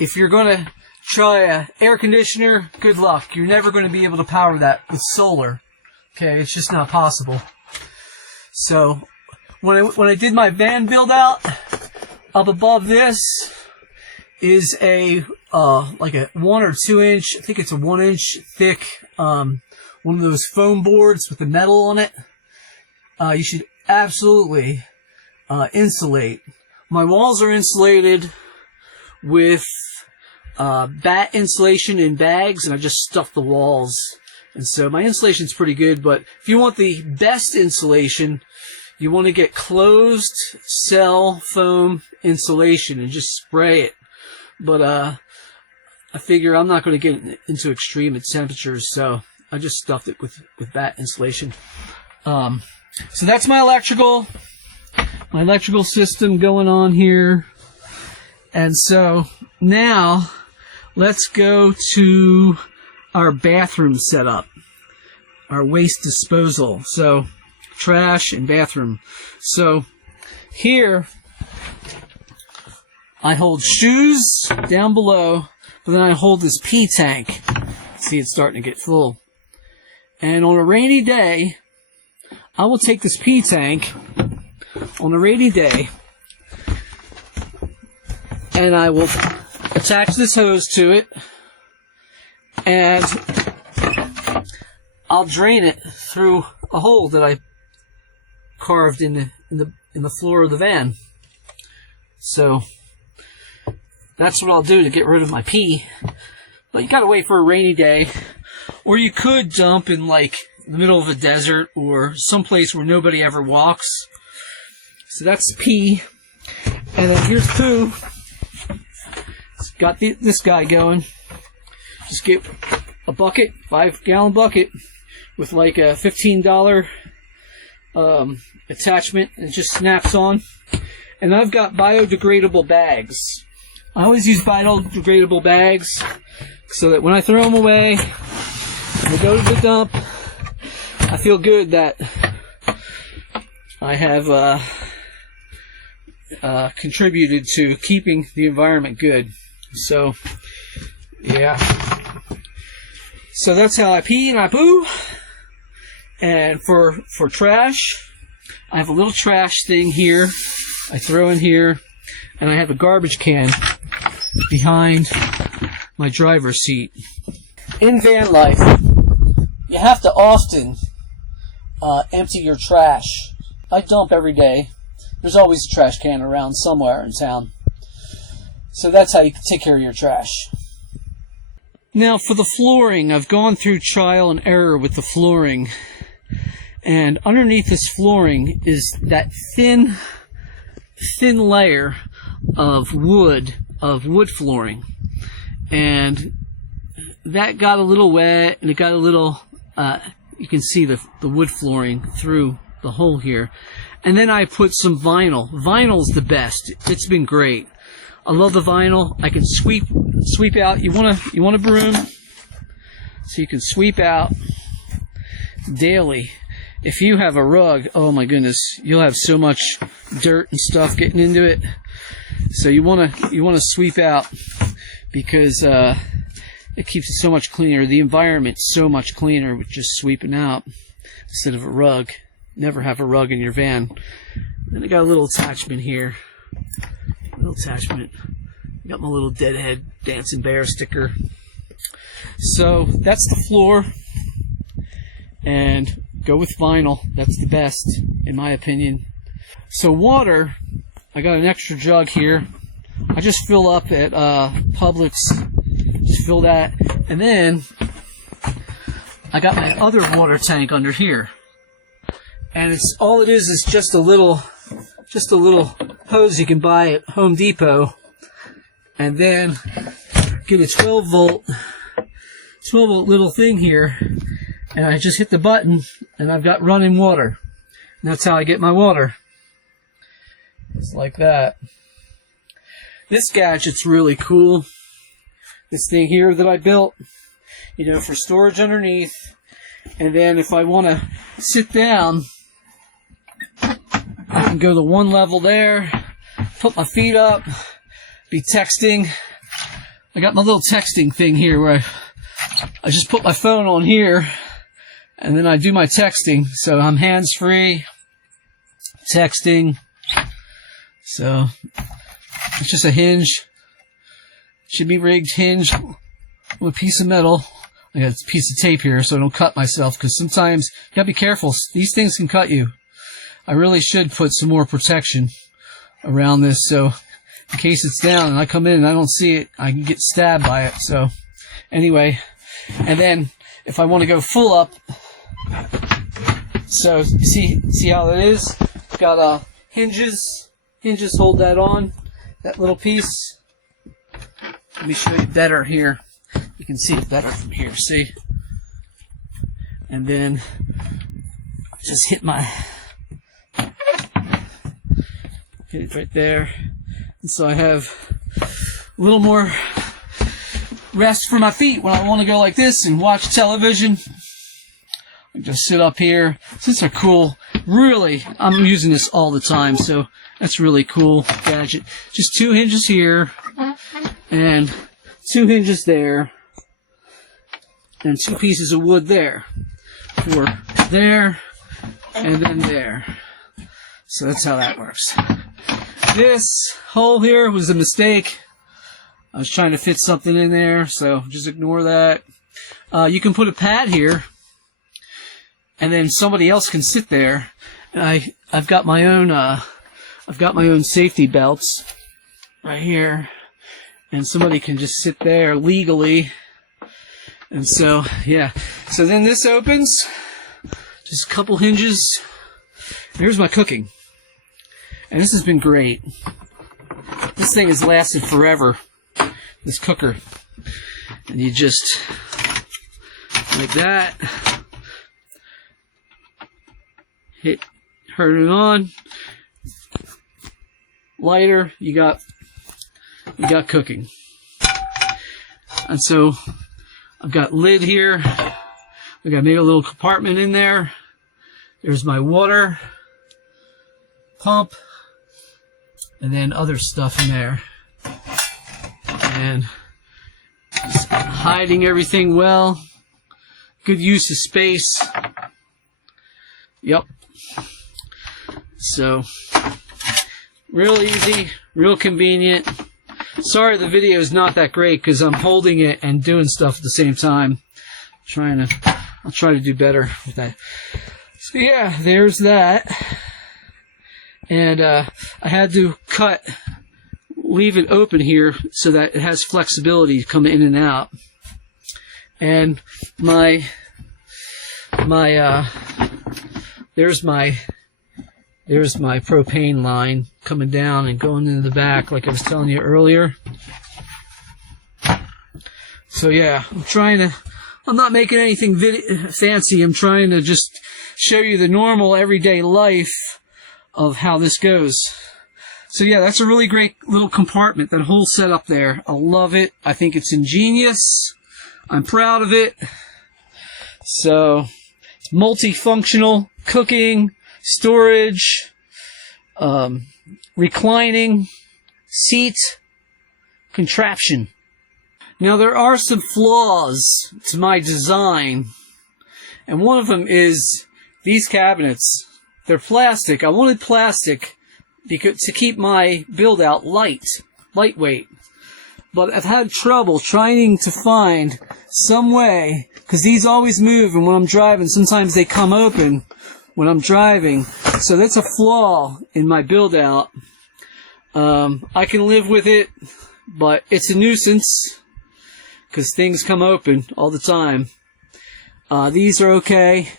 if you're going to try an air conditioner, good luck. You're never going to be able to power that with solar. Okay, it's just not possible. So when I did my van build out, up above this is a like a 1 or 2 inch, I think it's a 1 inch thick one of those foam boards with the metal on it. You should absolutely insulate. My walls are insulated with bat insulation in bags, and I just stuffed the walls. And so my insulation's pretty good, but if you want the best insulation, you want to get closed cell foam insulation and just spray it. But I figure I'm not going to get into extreme temperatures, so I just stuffed it with bat insulation. So that's my electrical system going on here. And so now let's go to our bathroom setup, our waste disposal. So trash and bathroom. So here I hold shoes down below, but then I hold this pee tank. See, it's starting to get full. And on a rainy day, I will take this pee tank on a rainy day, and I will attach this hose to it, and I'll drain it through a hole that I carved in the floor of the van. So that's what I'll do to get rid of my pee. But you gotta wait for a rainy day, or you could dump in like the middle of a desert or someplace where nobody ever walks. So that's pee, and then here's poo. It's got this guy going. Just get a bucket, 5-gallon bucket, with like a $15 attachment, and it just snaps on. And I've got biodegradable bags. I always use biodegradable bags so that when I throw them away and I go to the dump, I feel good that I have contributed to keeping the environment good. So, yeah. So that's how I pee and I poo. And for trash, I have a little trash thing here I throw in here, and I have a garbage can behind my driver's seat. In van life, you have to often empty your trash. I dump every day. There's always a trash can around somewhere in town. So that's how you take care of your trash. Now for the flooring, I've gone through trial and error with the flooring. And underneath this flooring is that thin layer of wood flooring. And that got a little wet, and it got a little, you can see the wood flooring through the hole here. And then I put some vinyl. Vinyl's the best. It's been great. I love the vinyl. I can sweep out. You want a broom, so you can sweep out daily. If you have a rug, oh my goodness, you'll have so much dirt and stuff getting into it. So you want to sweep out, because it keeps it so much cleaner. The environment's so much cleaner with just sweeping out instead of a rug. Never have a rug in your van. Then I got a little attachment here. Got my little Deadhead Dancing Bear sticker. So that's the floor. And go with vinyl. That's the best, in my opinion. So water, I got an extra jug here. I just fill up at Publix. Just fill that. And then I got my other water tank under here. And all it is just a little hose you can buy at Home Depot, and then get a 12 volt little thing here, and I just hit the button, and I've got running water. And that's how I get my water. It's like that. This gadget's really cool. This thing here that I built, for storage underneath. And then if I want to sit down, I can go to one level there, put my feet up, be texting I got my little texting thing here where I just put my phone on here and then I do my texting. So I'm hands-free, texting. So it's just a hinge. Should be rigged hinge with a piece of metal. I got a piece of tape here so I don't cut myself, because sometimes you gotta be careful. These things can cut you. I really should put some more protection around this, so in case it's down and I come in and I don't see it, I can get stabbed by it. So anyway, and then if I want to go full up, so you see how it is? Got hinges hold that on, that little piece. Let me show you better here. You can see it better from here, see? And then just hit it right there. And so I have a little more rest for my feet when I want to go like this and watch television. I just sit up here. These are cool. Really, I'm using this all the time, so that's really cool gadget. Just 2 hinges here and 2 hinges there and 2 pieces of wood there for there and then there. So that's how that works. This hole here was a mistake. I was trying to fit something in there, so just ignore that. You can put a pad here, and then somebody else can sit there. And I've got my own safety belts right here, and somebody can just sit there legally. And so yeah, so then this opens, just a couple hinges. Here's my cooking. And this has been great. This thing has lasted forever, this cooker. And you just, like that, turn it on, lighter, you got cooking. And so I've got lid here. I got made a little compartment in there. There's my water pump, and then other stuff in there, and just hiding everything well. Good use of space. Yep. So real easy, real convenient. Sorry the video is not that great because I'm holding it and doing stuff at the same time. I'll try to do better with that. So yeah, there's that. And I had to leave it open here so that it has flexibility to come in and out. And there's my propane line coming down and going into the back, like I was telling you earlier. So yeah, I'm not making anything fancy. I'm trying to just show you the normal everyday life of how this goes. So yeah, that's a really great little compartment, that whole setup there. I love it. I think it's ingenious. I'm proud of it. So it's multifunctional, cooking, storage, reclining, seat, contraption. Now there are some flaws to my design, and one of them is these cabinets. They're plastic. I wanted plastic to keep my build out lightweight. But I've had trouble trying to find some way, because these always move, and when I'm driving, sometimes they come open when I'm driving. So that's a flaw in my build out. I can live with it, but it's a nuisance because things come open all the time. These are okay.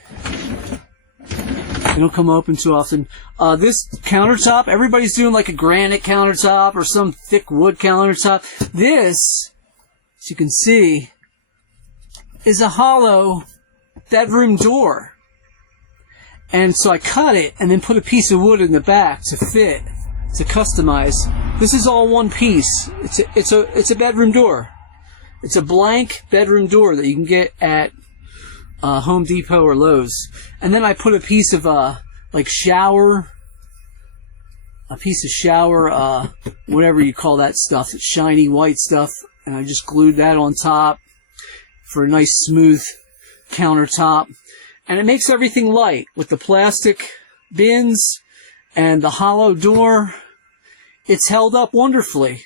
They don't come open too often. This countertop, everybody's doing like a granite countertop or some thick wood countertop. This, as you can see, is a hollow bedroom door. And so I cut it and then put a piece of wood in the back to fit, to customize. This is all one piece. It's a bedroom door. It's a blank bedroom door that you can get at Home Depot or Lowe's. And then I put a piece of whatever you call that stuff, shiny white stuff, and I just glued that on top for a nice smooth countertop. And it makes everything light with the plastic bins and the hollow door. It's held up wonderfully.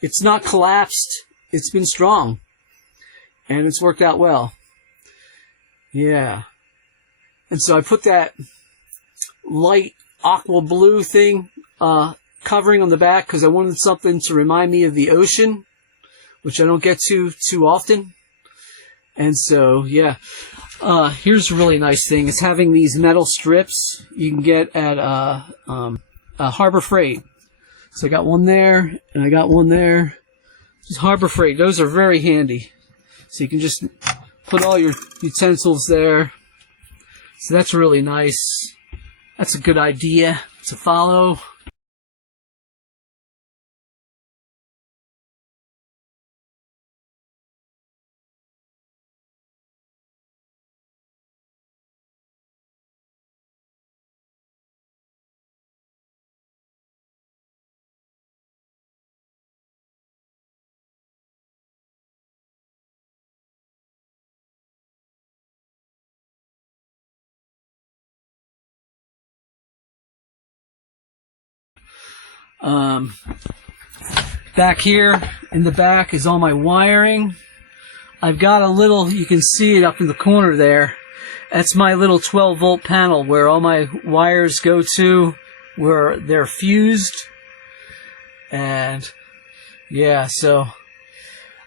It's not collapsed. It's been strong. And it's worked out well. Yeah. And so I put that light aqua blue thing covering on the back because I wanted something to remind me of the ocean, which I don't get to too often. And so, yeah. Here's a really nice thing. It's having these metal strips you can get at Harbor Freight. So I got one there, and I got one there. Just Harbor Freight. Those are very handy. So you can just put all your utensils there. So that's really nice. That's a good idea to follow. Back here in the back is all my wiring. I've got a little, you can see it up in the corner there. That's my little 12 volt panel where all my wires go to, where they're fused. And yeah, so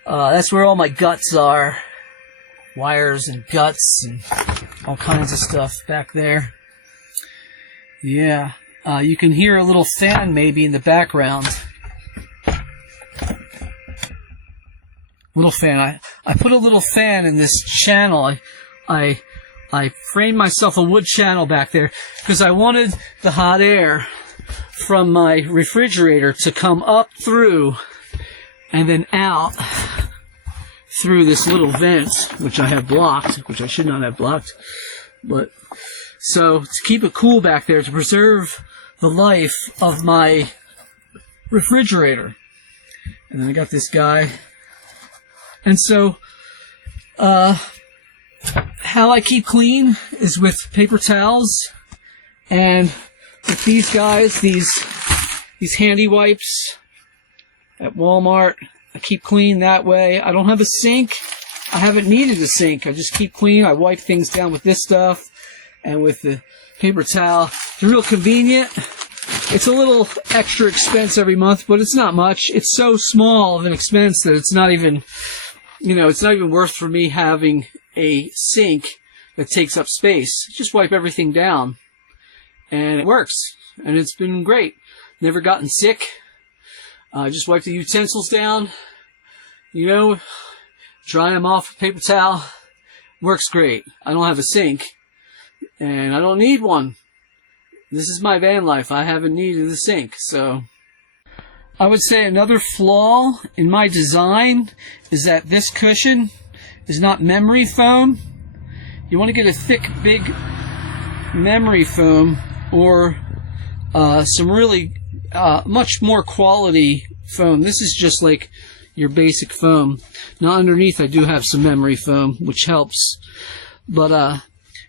that's where all my guts are. Wires and guts and all kinds of stuff back there. Yeah. You can hear a little fan maybe in the background. Little fan. I put a little fan in this channel. I framed myself a wood channel back there because I wanted the hot air from my refrigerator to come up through and then out through this little vent, which I have blocked, which I should not have blocked. But so to keep it cool back there, to preserve the life of my refrigerator. And then I got this guy. And so, how I keep clean is with paper towels and with these guys, these handy wipes at Walmart. I keep clean that way. I don't have a sink. I haven't needed a sink. I just keep clean. I wipe things down with this stuff and with the paper towel. It's real convenient. It's a little extra expense every month, but it's not much. It's so small of an expense that it's not even, it's not even worth for me having a sink that takes up space. Just wipe everything down, and it works. And it's been great. Never gotten sick. Just wipe the utensils down, dry them off with paper towel. Works great. I don't have a sink, and I don't need one. This is my van life. I haven't needed a sink, so I would say another flaw in my design is that this cushion is not memory foam. You want to get a thick, big memory foam or some really much more quality foam. This is just like your basic foam. Now underneath I do have some memory foam, which helps. But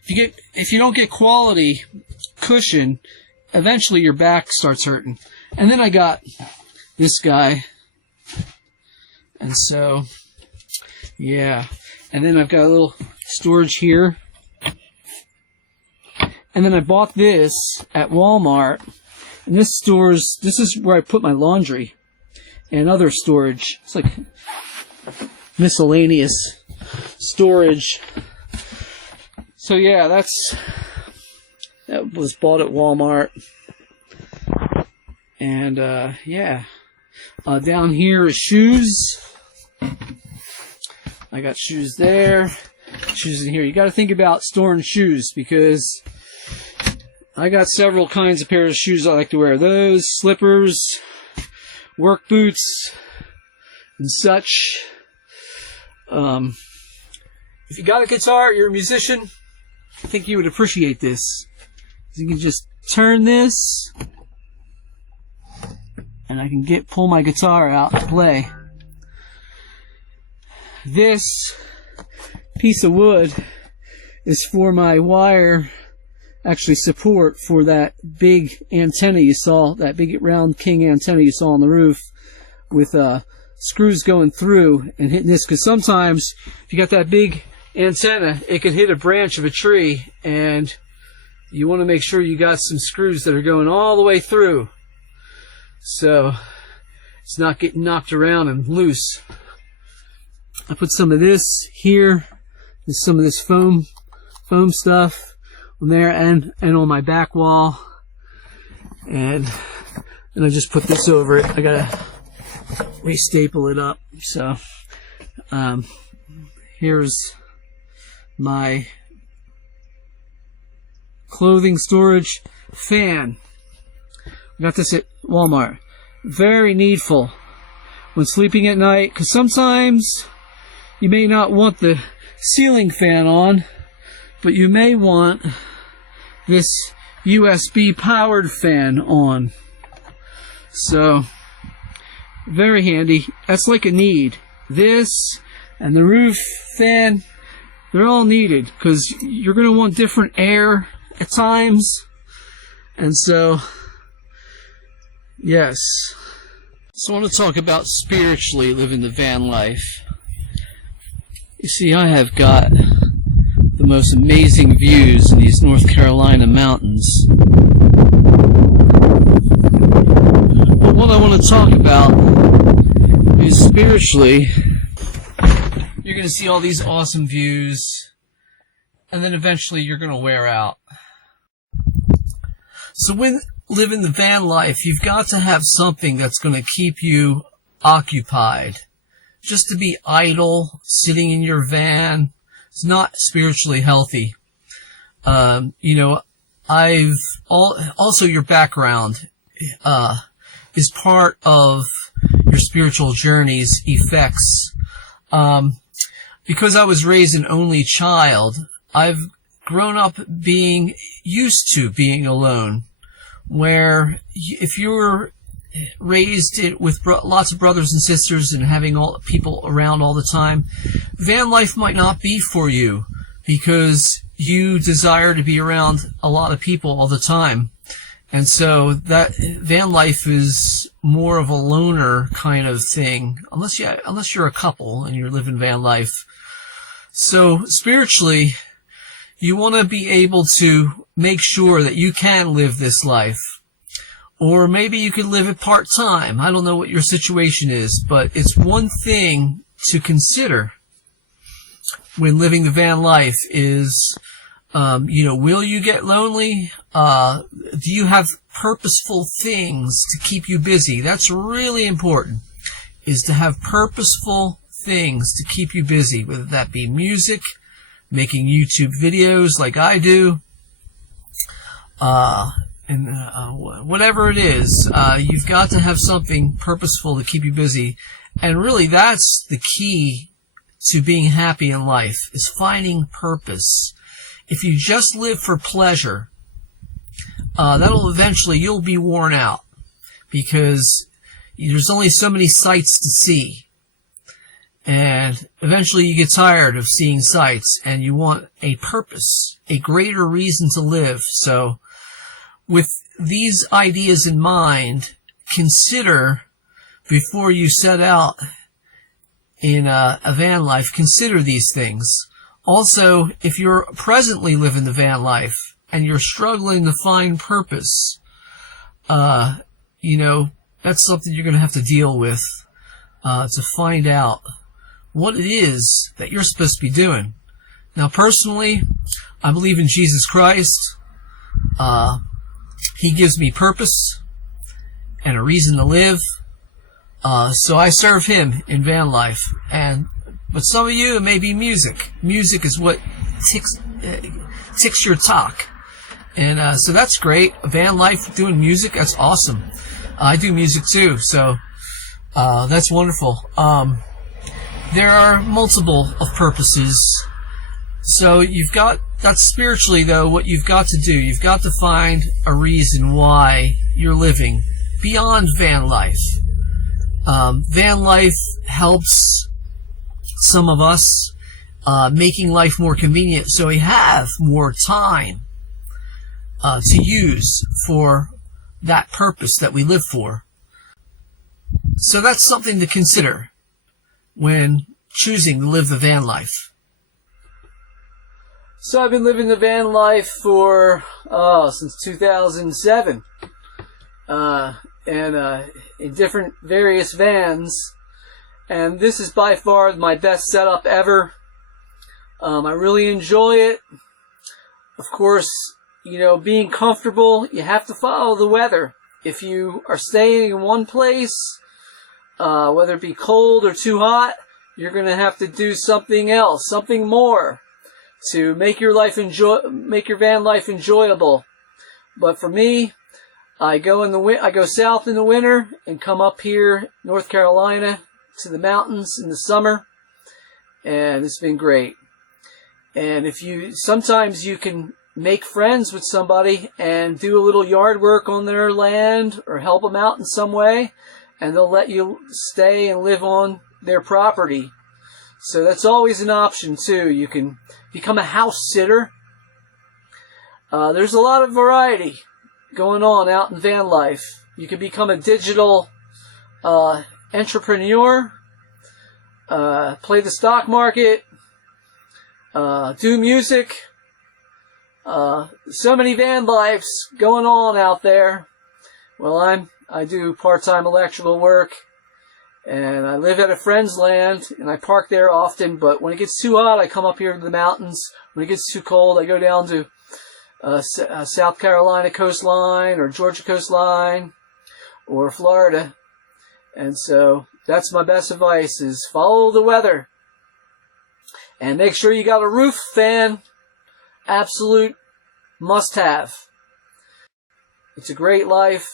if you don't get quality cushion, eventually your back starts hurting. And then I got this guy, and so yeah, and then I've got a little storage here, and then I bought this at Walmart, and this is where I put my laundry and other storage. It's like miscellaneous storage. So yeah, that was bought at Walmart. And yeah, down here is shoes. I got shoes there, shoes in here. You got to think about storing shoes because I got several kinds of pairs of shoes I like to wear. Those, slippers, work boots, and such. If you got a guitar, you're a musician, I think you would appreciate this. You can just turn this, and I can pull my guitar out and play. this piece of wood is for my wire, actually support for that big antenna you saw, that big round king antenna you saw on the roof, with screws going through and hitting this, because sometimes if you got that big antenna, it could hit a branch of a tree, and you want to make sure you got some screws that are going all the way through, so it's not getting knocked around and loose. I put some of this here, there's some of this foam stuff on there, and on my back wall, and I just put this over it. I gotta re-staple it up. So here's my clothing storage fan. I got this at Walmart. Very needful when sleeping at night, because sometimes you may not want the ceiling fan on, but you may want this USB powered fan on. So very handy. That's like a need. This and the roof fan, they're all needed, because you're going to want different air at times. And so, yes. So I want to talk about spiritually living the van life. You see, I have got the most amazing views in these North Carolina mountains. But what I want to talk about is spiritually, you're going to see all these awesome views, and then eventually you're going to wear out. So when living the van life, you've got to have something that's going to keep you occupied. Just to be idle, sitting in your van, it's not spiritually healthy. Also your background is part of your spiritual journey's effects. Because I was raised an only child, I've grown up being used to being alone, where if you're raised with lots of brothers and sisters and having all people around all the time, van life might not be for you, because you desire to be around a lot of people all the time. And so that van life is more of a loner kind of thing, unless you're a couple and you're living van life. So spiritually, you want to be able to make sure that you can live this life. Or maybe you could live it part-time. I don't know what your situation is, but it's one thing to consider when living the van life is, will you get lonely? Do you have purposeful things to keep you busy? That's really important, is to have purposeful things to keep you busy, whether that be music, making YouTube videos like I do, whatever it is, you've got to have something purposeful to keep you busy. And really, that's the key to being happy in life, is finding purpose. If you just live for pleasure, you'll be worn out, because there's only so many sights to see. And eventually you get tired of seeing sights, and you want a purpose, a greater reason to live. So with these ideas in mind, consider, before you set out in a van life, consider these things. Also, if you're presently living the van life and you're struggling to find purpose, that's something you're going to have to deal with, to find out what it is that you're supposed to be doing. Now, personally, I believe in Jesus Christ. He gives me purpose and a reason to live. So I serve Him in van life. But some of you, it may be music. Music is what ticks your talk. And so that's great. Van life, doing music, that's awesome. I do music too, so that's wonderful. There are multiple of purposes. So that's spiritually, though, what you've got to do. You've got to find a reason why you're living beyond van life. Van life helps some of us, making life more convenient so we have more time to use for that purpose that we live for. So that's something to consider when choosing to live the van life. So I've been living the van life for since 2007, and in different various vans, and this is by far my best setup ever. I really enjoy it. Of course, you know, being comfortable, you have to follow the weather. If you are staying in one place, whether it be cold or too hot, you're going to have to do something else, something more, to make your van life enjoyable. But for me, I go south in the winter and come up here, North Carolina, to the mountains in the summer, and it's been great. And sometimes you can make friends with somebody and do a little yard work on their land or help them out in some way, and they'll let you stay and live on their property. So that's always an option too. You can become a house sitter. There's a lot of variety going on out in van life. You can become a digital entrepreneur, play the stock market, do music. So many van lives going on out there. Well, I do part-time electrical work, and I live at a friend's land, and I park there often, but when it gets too hot, I come up here to the mountains. When it gets too cold, I go down to South Carolina coastline, or Georgia coastline, or Florida. And so that's my best advice, is follow the weather. And make sure you got a roof fan. Absolute must-have. It's a great life.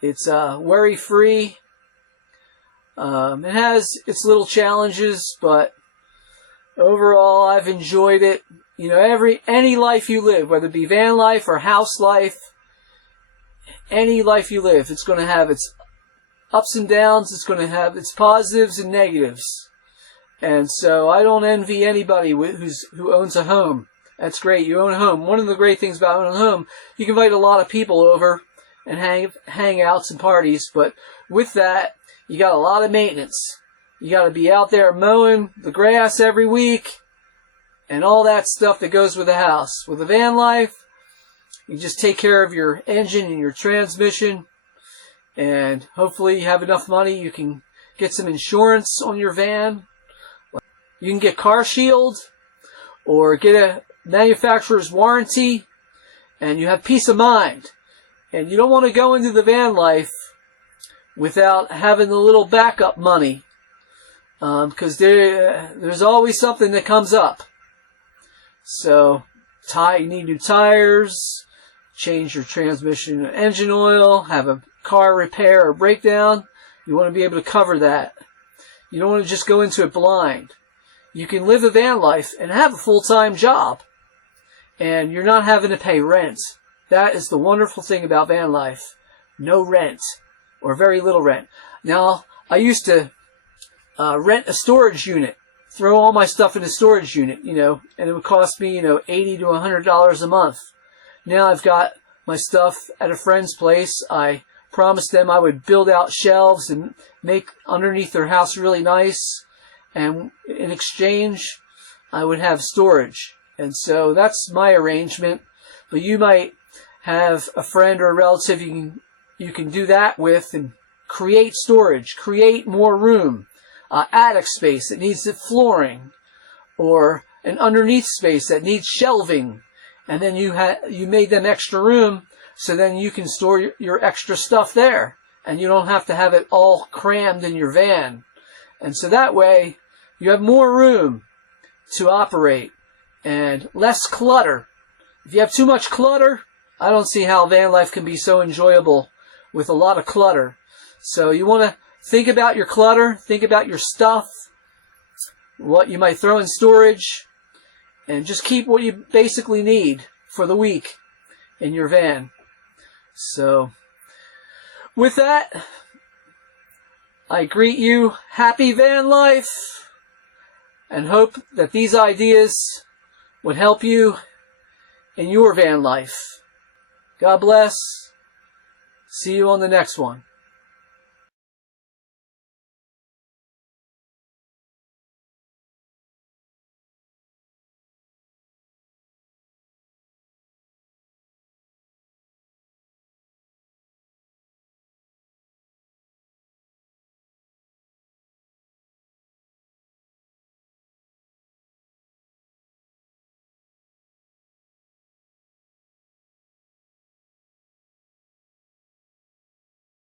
It's worry-free. It has its little challenges, but overall, I've enjoyed it. You know, any life you live, whether it be van life or house life, any life you live, it's going to have its ups and downs. It's going to have its positives and negatives. And so I don't envy anybody who owns a home. That's great. You own a home. One of the great things about owning a home, you can invite a lot of people over and hangouts and parties. But with that, you got a lot of maintenance. You got to be out there mowing the grass every week and all that stuff that goes with a house. With a van life, you just take care of your engine and your transmission, and hopefully you have enough money. You can get some insurance on your van. You can get car shield or get a manufacturer's warranty, and you have peace of mind. And you don't want to go into the van life without having a little backup money, because there's always something that comes up. So you need new tires, change your transmission and engine oil, have a car repair or breakdown. You want to be able to cover that. You don't want to just go into it blind. You can live a van life and have a full-time job, and you're not having to pay rent. That is the wonderful thing about van life. No rent, or very little rent. Now, I used to rent a storage unit, throw all my stuff in a storage unit, and it would cost me, $80 to $100 a month. Now I've got my stuff at a friend's place. I promised them I would build out shelves and make underneath their house really nice, and in exchange, I would have storage. And so that's my arrangement. But you might have a friend or a relative you can do that with and create storage, create more room, attic space that needs flooring, or an underneath space that needs shelving, and then you made them extra room, so then you can store your extra stuff there, and you don't have to have it all crammed in your van. And so that way, you have more room to operate and less clutter. If you have too much clutter, I don't see how van life can be so enjoyable with a lot of clutter. So you want to think about your clutter, think about your stuff, what you might throw in storage, and just keep what you basically need for the week in your van. So with that, I greet you happy van life, and hope that these ideas would help you in your van life. God bless. See you on the next one.